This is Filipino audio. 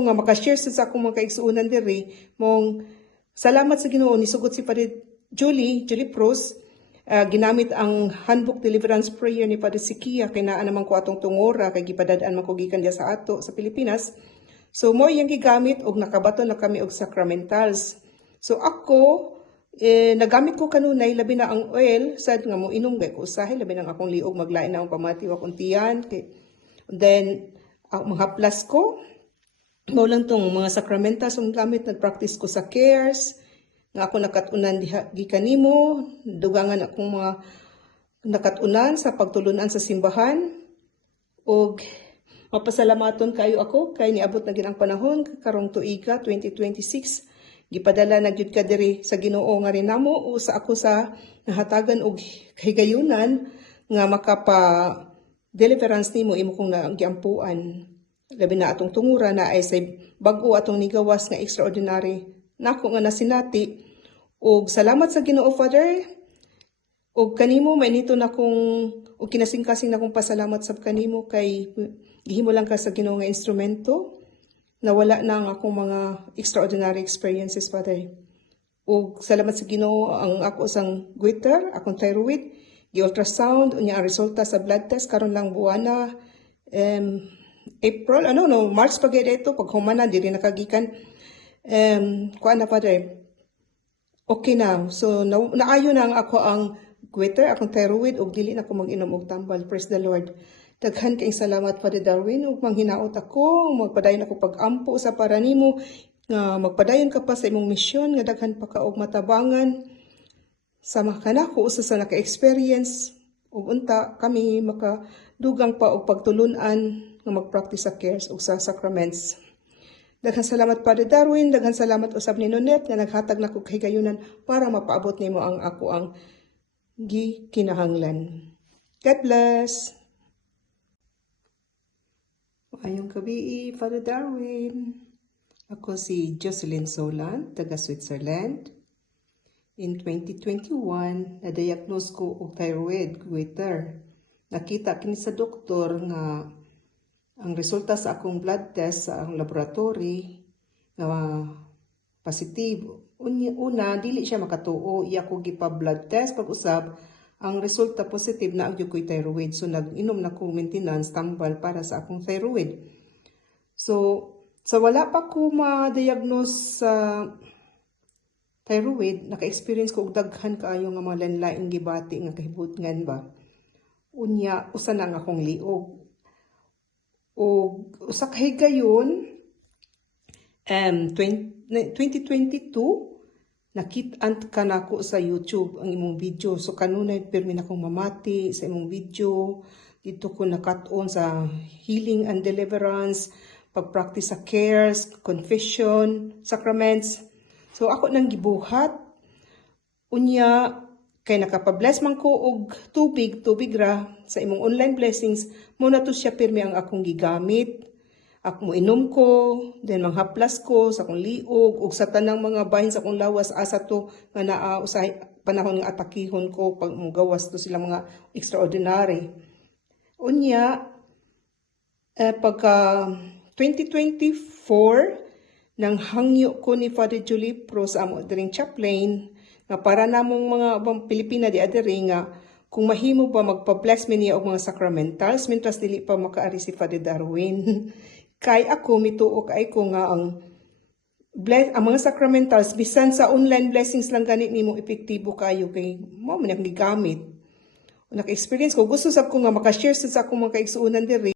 ako nga makashare sa akong mga kaigsuonan diri mong salamat sa Ginoo nisugot si Padre Julie Pros. Ginamit ang handbook deliverance prayer ni Padre Sikia kay naa naman ko atong tungora kay gipadad-an man ko gikan diya sa ato sa Pilipinas. So mo iyang gigamit og nakabaton na kami og sacramentals. So ako nagamit ko kanunay labi na ang oil sad nga mo inom gay ko usahay labi na akong liog maglain na ang pamati wa akong tiyan kay then mga plus ko mo lang tong mga sacramentals ang gamit nagpractice ko sa cares nga ako nakatunan gikan nimo dugangan akong mga nakatunan sa pagtulunan sa simbahan og mapasalamaton kayo ako kay niabot na gid ang panahon karong tuiga 2026 gipadala na gyud ka diri sa Ginoo nga rin namo o sa ako sa nahatagan og higayunan nga makapa deliverance nimo imo kong nagiampuan labi na atong tungura na ay sa bag-o atong nigawas nga extraordinary nako nga nasinati og salamat sa Ginoo Father og kanimo mainito na kong og kinasing-kasing na kong pasalamat sa kanimo kay gihimo lang ka sa Ginoo nga instrumento nawala na ang akong mga extraordinary experiences Father og salamat sa Ginoo ang ako sang goiter akong thyroid gi-ultrasound unya ang resulta sa blood test karon lang buwana April March pag ito pag humanan diri nakagikan kuan na Father okay na so naayo na ang ako ang goiter akong thyroid ug dili na ko mag-inom og tambal praise the Lord daghan kay salamat Father Darwin ug manghinaot ako magpadayon ako pag-ampo sa para nimo nga magpadayon ka pa sa imong misyon nga daghan pa ka og matabangan sama ka na ko usa sa naka-experience ug unta kami makadugang pa og pagtulunan nga mag-practice sa cares ug sa sacraments. Daghan salamat Padre Darwin, daghan salamat usab ni Nonet nga naghatag nako kahigayunan para mapaabot nimo ang ako ang gikinahanglan. God bless. Ayong gabi, Father Darwin. Ako si Jocelyn Solan, taga Switzerland. In 2021, na-diagnose ko og thyroid goiter. Nakita kini sa doktor nga ang resulta sa akong blood test sa ang laboratory nga positive. Una, dili siya makatuo. Iya ko gipa-blood test. Pag-usab, ang resulta positive na ang ko'y thyroid. So, nag-inom na ko maintenance tambal para sa akong thyroid. So, wala pa ko ma-diagnose sa thyroid, naka-experience ko og daghan kaayo nga mga lanlaing gibati nga kahibutngan ba. Unya, usa na nga akong liog. O usa ka higayon 2022 nakit-an ka nako sa YouTube ang imong video so kanunay pirmi na akong mamati sa imong video dito ko nakat-on sa healing and deliverance pag-practice sa cares confession sacraments so ako nang gibuhat unya kay nakapabless man ko og tubig ra sa imong online blessings mo na to siya pirmi ang akong gigamit ako mo inom ko then manghaplas ko sa akong liog ug sa tanang mga bahin sa akong lawas asa to nga naa usahay panahon nga atakihon ko pag gawas to sila mga extraordinary unya pagka 2024 nang hangyo ko ni Father Julie Pros amo diring chaplain nga para namong mga Pilipina di adiri nga kung mahimo ba magpa-bless mi niya og mga sacramentals mintras dili pa makaari si Father Darwin kay ako mituo kay ko nga ang mga sacramentals bisan sa online blessings lang ganit nimo epektibo kayo kay mo man gigamit naka-experience ko gusto sab ko nga maka-share sa akong mga kaigsuonan diri